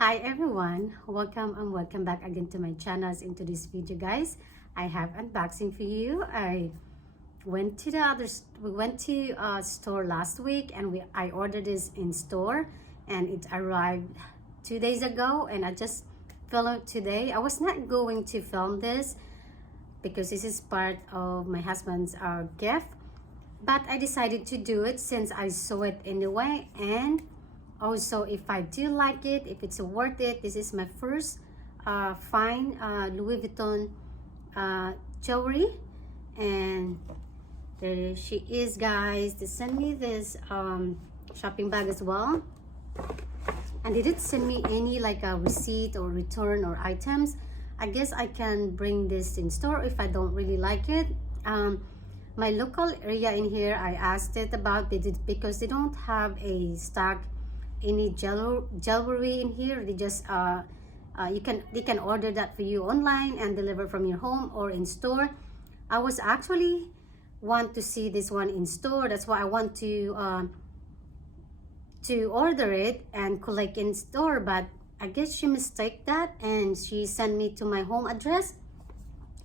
Hi everyone, welcome and welcome back again to my channels. Into this video guys, I have unboxing for you. I went to we went to store last week, and I ordered this in store, and it arrived 2 days ago, and I just filmed it today. I was not going to film this because this is part of my husband's gift, but I decided to do it since I saw it anyway. And also, if I do like it, if it's worth it, this is my first fine Louis Vuitton jewelry. And there she is, guys. They sent me this shopping bag as well, and they didn't send me any like a receipt or return or items. I guess I can bring this in store if I don't really like it. My local area in here, I asked it about it because they don't have a stock any jewelry in here. They just they can order that for you online and deliver from your home or in store. I was actually want to see this one in store. That's why I want to order it and collect in store, but I guess she mistaked that and she sent me to my home address.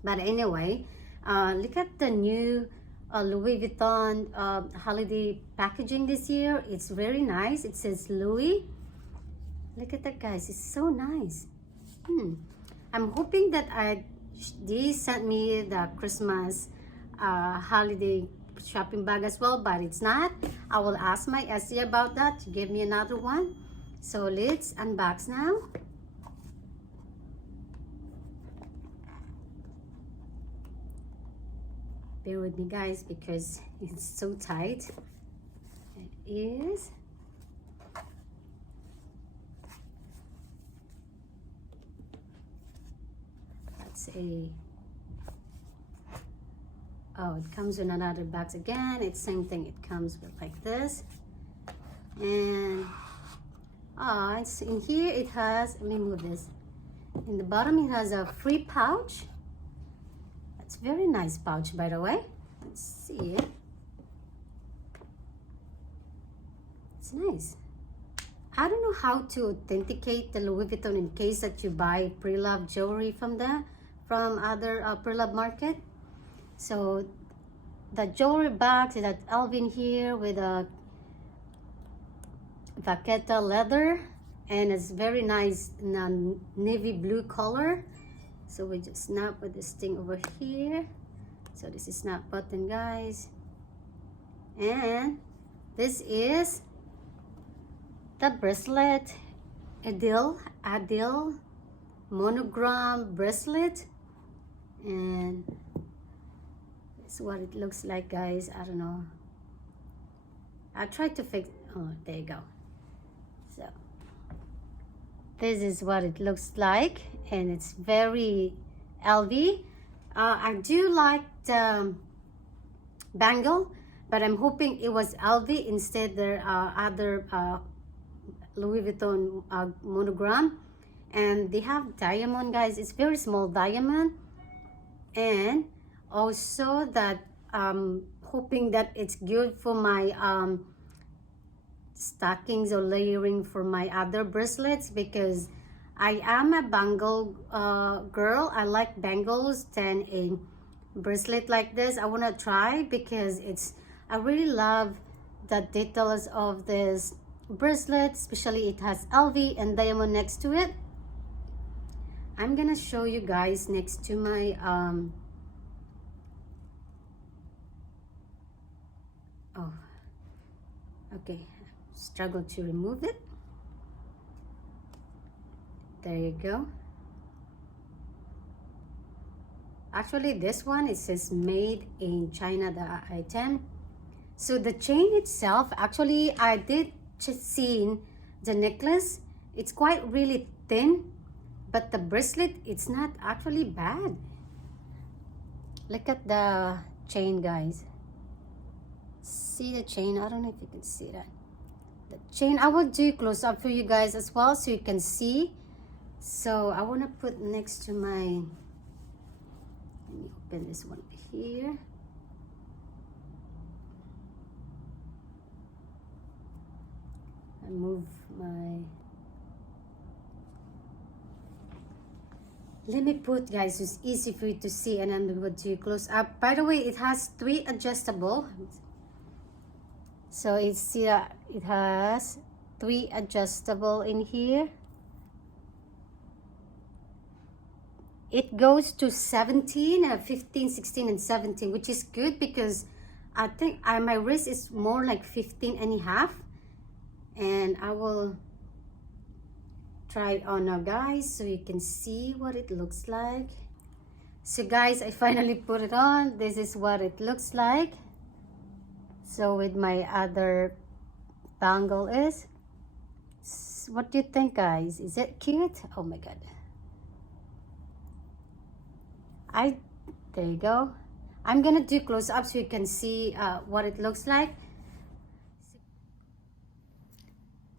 But anyway, look at the new Louis Vuitton holiday packaging this year. It's very nice. It says Louis. Look at that, guys. It's so nice. I'm hoping that they sent me the Christmas holiday shopping bag as well, but it's not. I will ask my SC about that to give me another one. So let's unbox now. Bear with me guys because it's so tight. It is. That's a, oh, it comes in another box again. It's same thing. It comes with like this. And it's in here. It has, let me move this. In the bottom it has a free pouch. It's very nice pouch, by the way. Let's see it. It's nice. I don't know how to authenticate the Louis Vuitton in case that you buy pre-loved jewelry from other pre-loved market. So the jewelry box is that Alvin here with a vaqueta leather, and it's very nice navy blue color. So we just snap with this thing over here. So this is snap button, guys. And this is the bracelet, Idylle monogram bracelet. And this is what it looks like, guys. I don't know. I tried to fix, oh, there you go. So this is what it looks like, and it's very LV. I do like the bangle, but I'm hoping it was LV instead. There are other Louis Vuitton monogram, and they have diamond, guys. It's very small diamond, and also that hoping that it's good for my stockings or layering for my other bracelets, because I am a bangle girl. I like bangles than a bracelet like this. I want to try because I really love the details of this bracelet, especially it has LV and diamond next to it. I'm gonna show you guys next to my oh, okay, struggle to remove it. There you go. Actually, this one, it says made in China, the item. So the chain itself, actually, I did just see the necklace. It's quite really thin, but the bracelet, it's not actually bad. Look at the chain, guys. See the chain? I don't know if you can see that. The chain, I will do close up for you guys as well so you can see. So I want to put next to my, let me open this one here. I move my Let me put, guys, it's easy for you to see, and then we will do close up. By the way, it has 3 adjustable. So it's it has 3 adjustable in here. It goes to 17, 15, 16, and 17, which is good because I think my wrist is more like 15 and a half. And I will try it on now, guys, so you can see what it looks like. So guys, I finally put it on. This is what it looks like. So with my other bangle is. What do you think, guys? Is it cute? Oh my god. There you go. I'm gonna do close up so you can see what it looks like.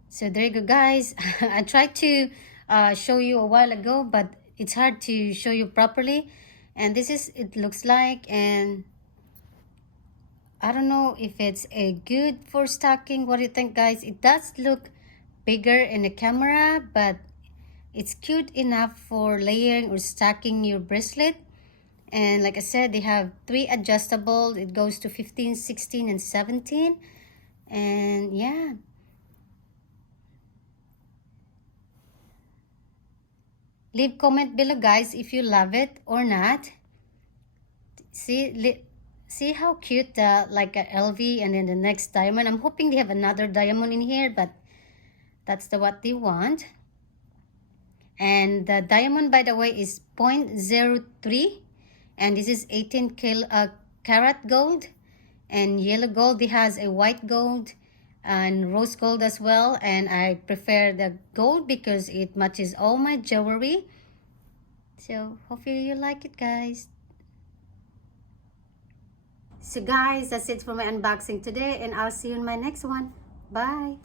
So there you go, guys. I tried to show you a while ago, but it's hard to show you properly. And this is it looks like, and I don't know if it's a good for stocking. What do you think, guys? It does look bigger in the camera, but it's cute enough for layering or stacking your bracelet. And like I said, they have 3 adjustable. It goes to 15, 16, and 17. And yeah. Leave comment below, guys, if you love it or not. See how cute like a LV, and then the next diamond. I'm hoping they have another diamond in here, but that's what they want. And the diamond, by the way, is 0.03. And this is 18 karat gold. And yellow gold, it has a white gold and rose gold as well. And I prefer the gold because it matches all my jewelry. So hopefully you like it, guys. So guys, that's it for my unboxing today, and I'll see you in my next one. Bye.